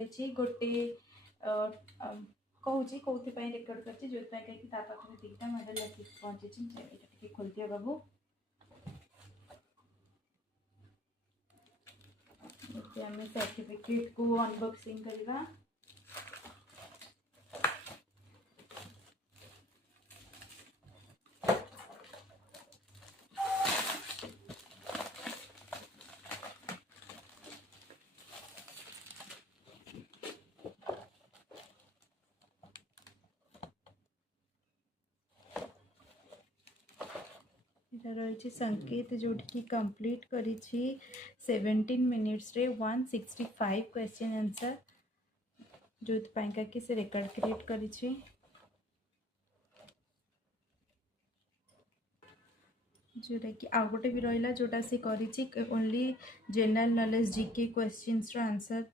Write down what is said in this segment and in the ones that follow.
गोटे कहूँ कौन रेकर्ड कर जो पाखे दीटा मॉडल आसिक पहुँची ये खोल दिया बाबू आम सर्टिफिकेट को अनबॉक्सिंग करवा रही संकेत जोटि कंप्लीट करी 17 मिनिट्स रे 165 क्वेश्चन आंसर जो कि से रेकर्ड क्रिएट करी जोटा कि आउ गोटे भी रहा जोटा सी करी only general knowledge GK questions रो आंसर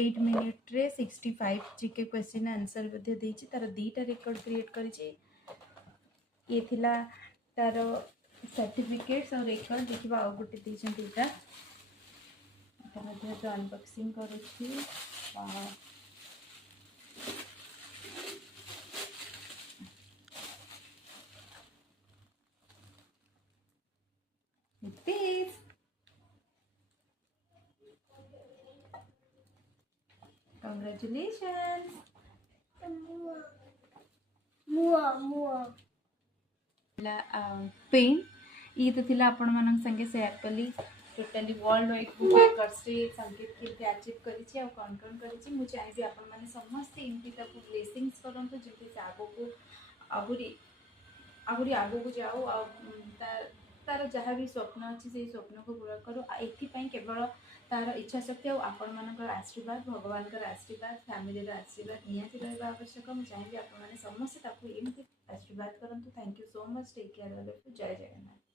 8 मिनिट रे 65 जीके क्वेश्चन आंसर देती तार दीटा रेकर्ड क्रिएट करी ये थिला तार सर्टिफिकेट्स और रेकर्ड देखा आउ गोटे दीटा जो अनबॉक्सिंग करुच्छी Congratulations. पेन ये तो थिला आपण मान संगे शेयर कली टोटली वर्ल्ड वाइड बुकर्स रे संकेत केते अचीव करिछि आ कौन कौन करिछि मु चाहि आपण माने समस्त इनकी ताकू ब्लेसिंग्स करंतु जेते से आगो को आहुरी आगो को जाओ आ तार जहाँ भी स्वप्न अच्छी से स्वप्न को पूरा करो एथि केवल तार इच्छा शक्ति आपण मानकर आशीर्वाद भगवान आशीर्वाद फैमिली आशीर्वाद निहाती रहा आवश्यक मुझे चाहिए आप समस्त एमती आशीर्वाद करूँ thank you so much take care जय जगन्नाथ।